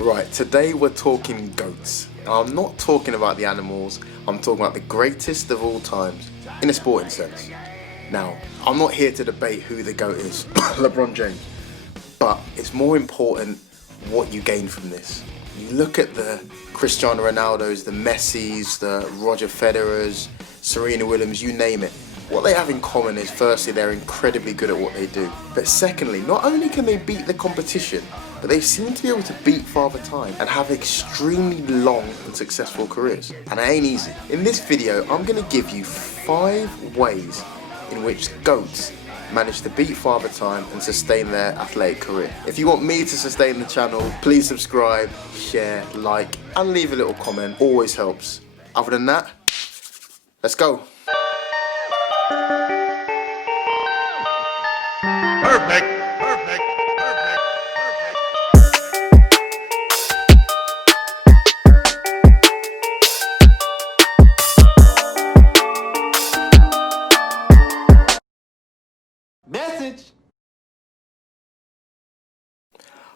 Right, today we're talking GOATs. Now, I'm not talking about the animals, I'm talking about the greatest of all times, in a sporting sense. Now, I'm not here to debate who the GOAT is, Lebron James, but it's more important what you gain from this. You look at the Cristiano Ronaldos, the Messis, the Roger Federers, Serena Williams, you name it. What they have in common is firstly they're incredibly good at what they do, but secondly not only can they beat the competition, but they seem to be able to beat Father Time and have extremely long and successful careers. And it ain't easy. In this video I'm going to give you 5 ways in which GOATs manage to beat Father Time and sustain their athletic career. If you want me to sustain the channel, please subscribe, share, like and leave a little comment, always helps. Other than that, let's go. Perfect. Message.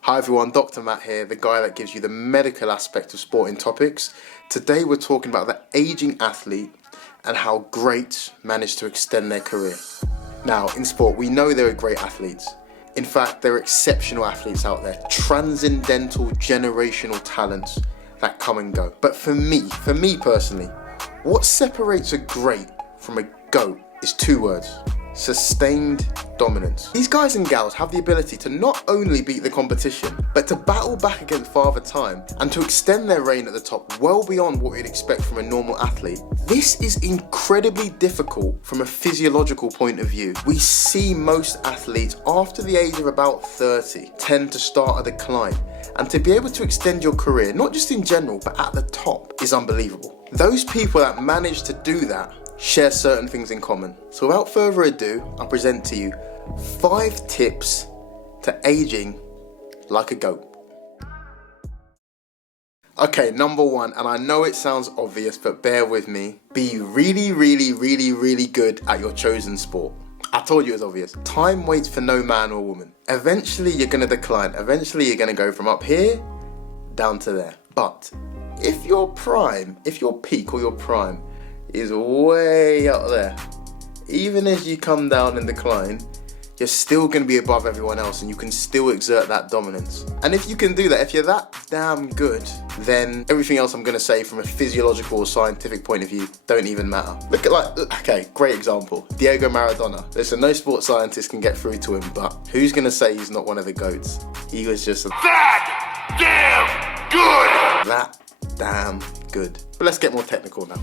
Hi everyone, Dr. Matt here, the guy that gives you the medical aspect of sporting topics. Today we're talking about the aging athlete and how greats manage to extend their career. Now, in sport, we know there are great athletes. In fact, there are exceptional athletes out there, transcendental, generational talents that come and go. But for me personally, what separates a great from a GOAT is 2 words: sustained dominance. These guys and gals have the ability to not only beat the competition, but to battle back against Father Time and to extend their reign at the top well beyond what you'd expect from a normal athlete. This is incredibly difficult from a physiological point of view. We see most athletes after the age of about 30 tend to start a decline, and to be able to extend your career, not just in general, but at the top, is unbelievable. Those people that manage to do that share certain things in common. So without further ado, I'll present to you 5 tips to aging like a GOAT. Okay, number 1, and I know it sounds obvious, but bear with me. Be really good at your chosen sport. I told you it was obvious. Time waits for no man or woman. Eventually you're gonna decline. Eventually you're gonna go from up here down to there. But if your peak or your prime is way up there, even as you come down and decline, you're still going to be above everyone else and you can still exert that dominance. And if you can do that, if you're that damn good, then everything else I'm going to say from a physiological or scientific point of view don't even matter. Look at okay, great example, Diego Maradona. Listen, no sports scientist can get through to him, but who's going to say he's not one of the GOATs? He was just That damn good. That damn good. But let's get more technical now.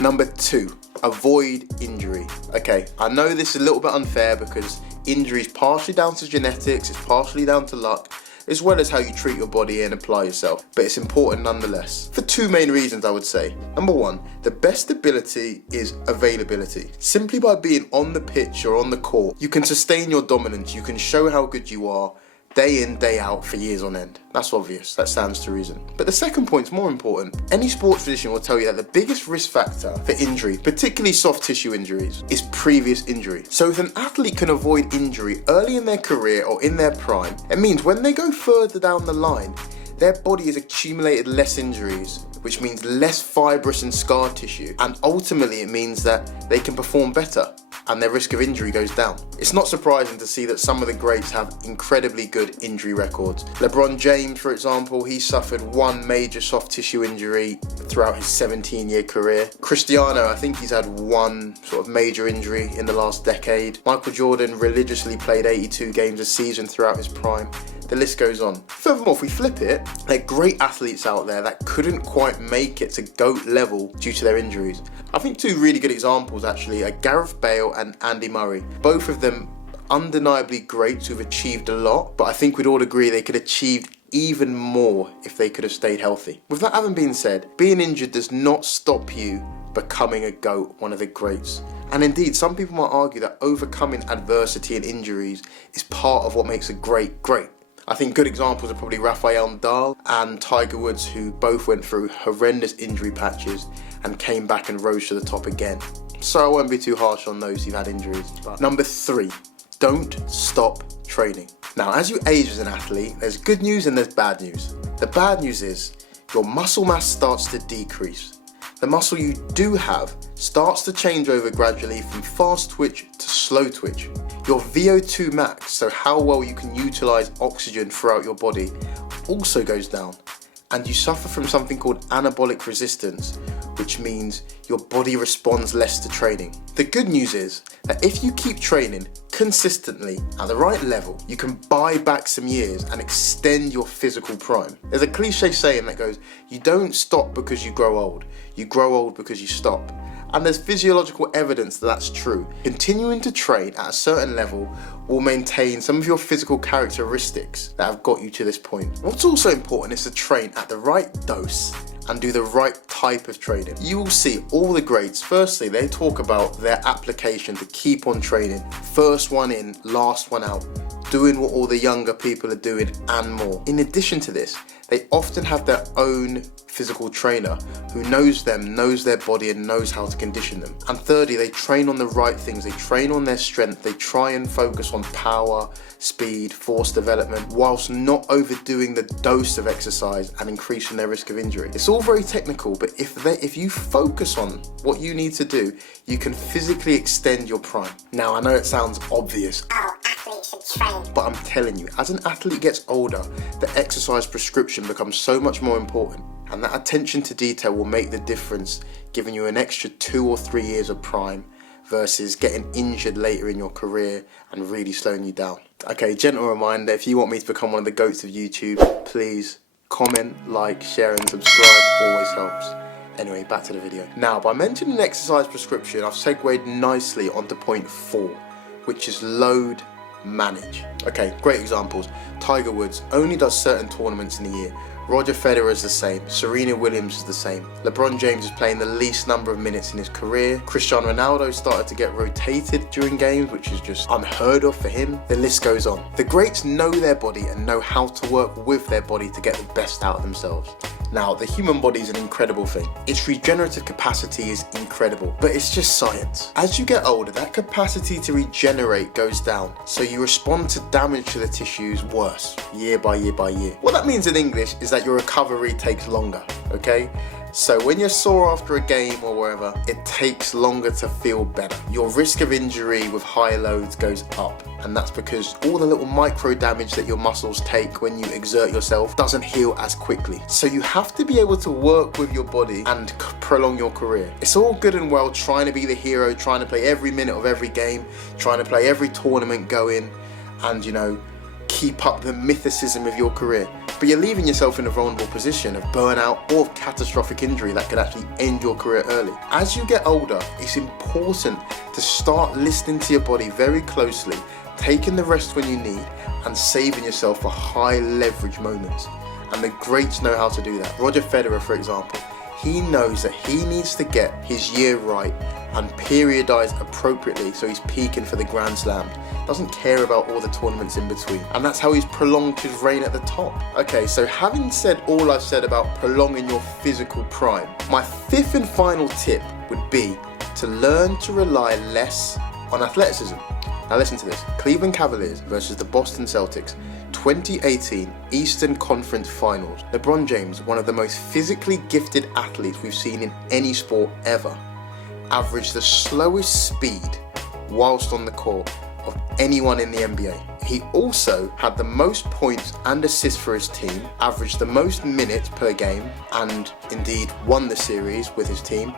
Number 2, avoid injury. Okay, I know this is a little bit unfair because injury is partially down to genetics, it's partially down to luck, as well as how you treat your body and apply yourself, but it's important nonetheless. For 2 main reasons, I would say. Number 1, the best ability is availability. Simply by being on the pitch or on the court, you can sustain your dominance, you can show how good you are, day in, day out for years on end. That's obvious, that stands to reason. But the second point's more important. Any sports physician will tell you that the biggest risk factor for injury, particularly soft tissue injuries, is previous injury. So if an athlete can avoid injury early in their career or in their prime, it means when they go further down the line, their body has accumulated less injuries, which means less fibrous and scar tissue, and ultimately it means that they can perform better and their risk of injury goes down. It's not surprising to see that some of the greats have incredibly good injury records. Lebron James, for example, he suffered 1 major soft tissue injury throughout his 17-year career. Cristiano, I think he's had 1 sort of major injury in the last decade. Michael Jordan religiously played 82 games a season throughout his prime. The list goes on. Furthermore, if we flip it, there are great athletes out there that couldn't quite make it to GOAT level due to their injuries. I think 2 really good examples actually are Gareth Bale and Andy Murray. Both of them undeniably greats who've achieved a lot, but I think we'd all agree they could achieve even more if they could have stayed healthy. With that having been said, being injured does not stop you becoming a GOAT, one of the greats. And indeed, some people might argue that overcoming adversity and injuries is part of what makes a great great. I think good examples are probably Rafael Nadal and Tiger Woods, who both went through horrendous injury patches and came back and rose to the top again. So I won't be too harsh on those who've had injuries. But number 3, don't stop training. Now, as you age as an athlete, there's good news and there's bad news. The bad news is your muscle mass starts to decrease. The muscle you do have starts to change over gradually from fast twitch to slow twitch. Your VO2 max, so how well you can utilize oxygen throughout your body, also goes down. And you suffer from something called anabolic resistance, which means your body responds less to training. The good news is that if you keep training consistently at the right level, you can buy back some years and extend your physical prime. There's a cliche saying that goes, you don't stop because you grow old because you stop. And there's physiological evidence that that's true. Continuing to train at a certain level will maintain some of your physical characteristics that have got you to this point. What's also important is to train at the right dose and do the right type of training. You will see all the greats, firstly, they talk about their application to keep on training. First one in, last one out, doing what all the younger people are doing and more. In addition to this, they often have their own physical trainer who knows them, knows their body and knows how to condition them. And thirdly, they train on the right things. They train on their strength. They try and focus on power, speed, force development, whilst not overdoing the dose of exercise and increasing their risk of injury. It's all very technical, but if you focus on what you need to do, you can physically extend your prime. Now, I know it sounds obvious. But I'm telling you, as an athlete gets older, the exercise prescription becomes so much more important. And that attention to detail will make the difference, giving you an extra 2 or 3 years of prime versus getting injured later in your career and really slowing you down. Okay, gentle reminder, if you want me to become one of the GOATs of YouTube, please comment, like, share and subscribe, always helps. Anyway, back to the video. Now, by mentioning exercise prescription, I've segued nicely onto point 4, which is load manage. Okay, great examples. Tiger Woods only does certain tournaments in a year. Roger Federer is the same. Serena Williams is the same. Lebron James is playing the least number of minutes in his career. Cristiano Ronaldo started to get rotated during games, which is just unheard of for him. The list goes on. The greats know their body and know how to work with their body to get the best out of themselves. Now, the human body is an incredible thing. Its regenerative capacity is incredible, but it's just science. As you get older, that capacity to regenerate goes down, so you respond to damage to the tissues worse, year by year by year. What that means in English is that your recovery takes longer, okay? So when you're sore after a game or wherever, it takes longer to feel better. Your risk of injury with high loads goes up, and that's because all the little micro damage that your muscles take when you exert yourself doesn't heal as quickly. So you have to be able to work with your body and prolong your career. It's all good and well trying to be the hero, trying to play every minute of every game, trying to play every tournament going, and keep up the mythicism of your career. But you're leaving yourself in a vulnerable position of burnout or catastrophic injury that could actually end your career early. As you get older, it's important to start listening to your body very closely, taking the rest when you need, and saving yourself for high leverage moments. And the greats know how to do that. Roger Federer, for example, he knows that he needs to get his year right and periodize appropriately so he's peaking for the Grand Slam. Doesn't care about all the tournaments in between. And that's how he's prolonged his reign at the top. Okay, so having said all I've said about prolonging your physical prime, my 5th and final tip would be to learn to rely less on athleticism. Now listen to this. Cleveland Cavaliers versus the Boston Celtics, 2018 Eastern Conference Finals. LeBron James, one of the most physically gifted athletes we've seen in any sport ever, averaged the slowest speed whilst on the court of anyone in the NBA. He also had the most points and assists for his team, averaged the most minutes per game, and indeed won the series with his team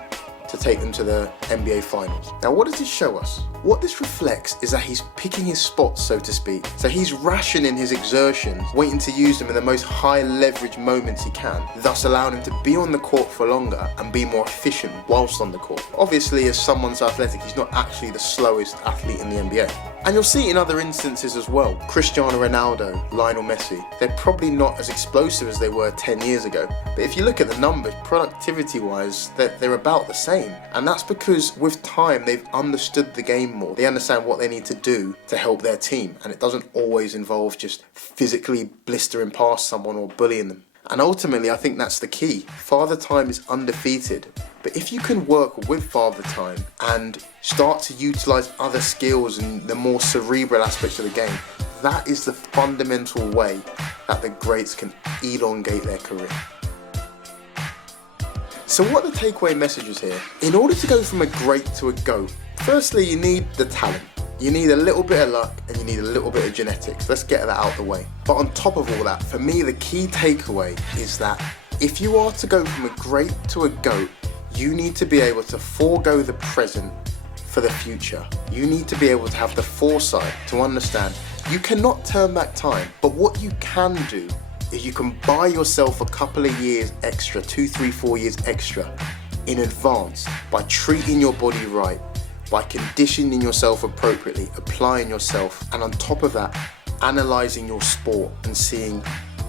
to take them to the NBA Finals. Now, what does this show us? What this reflects is that he's picking his spots, so to speak. So he's rationing his exertions, waiting to use them in the most high leverage moments he can, thus allowing him to be on the court for longer and be more efficient whilst on the court. Obviously, as someone's athletic, he's not actually the slowest athlete in the NBA. And you'll see in other instances as well. Cristiano Ronaldo, Lionel Messi, they're probably not as explosive as they were 10 years ago. But if you look at the numbers, productivity-wise, they're about the same. And that's because with time, they've understood the game more. They understand what they need to do to help their team. And it doesn't always involve just physically blistering past someone or bullying them. And ultimately, I think that's the key. Father Time is undefeated. But if you can work with Father Time and start to utilize other skills and the more cerebral aspects of the game, that is the fundamental way that the greats can elongate their career. So what are the takeaway messages here? In order to go from a great to a GOAT, firstly you need the talent. You need a little bit of luck and you need a little bit of genetics. Let's get that out the way. But on top of all that, for me the key takeaway is that if you are to go from a great to a GOAT, you need to be able to forego the present for the future. You need to be able to have the foresight to understand you cannot turn back time, but what you can do is you can buy yourself a couple of years extra, 2, 3, 4 years extra in advance by treating your body right, by conditioning yourself appropriately, applying yourself, and on top of that, analysing your sport and seeing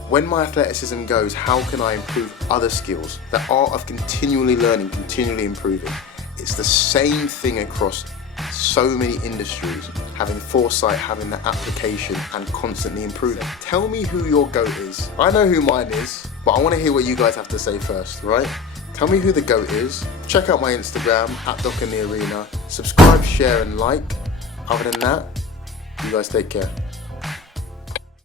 when my athleticism goes, how can I improve other skills? The art of continually learning, continually improving. It's the same thing across so many industries, having foresight, having the application and constantly improving. Tell me who your GOAT is. I know who mine is, but I want to hear what you guys have to say first, right? Tell me who the GOAT is. Check out my Instagram, @DocInTheArena. Subscribe, share and like. Other than that, you guys take care.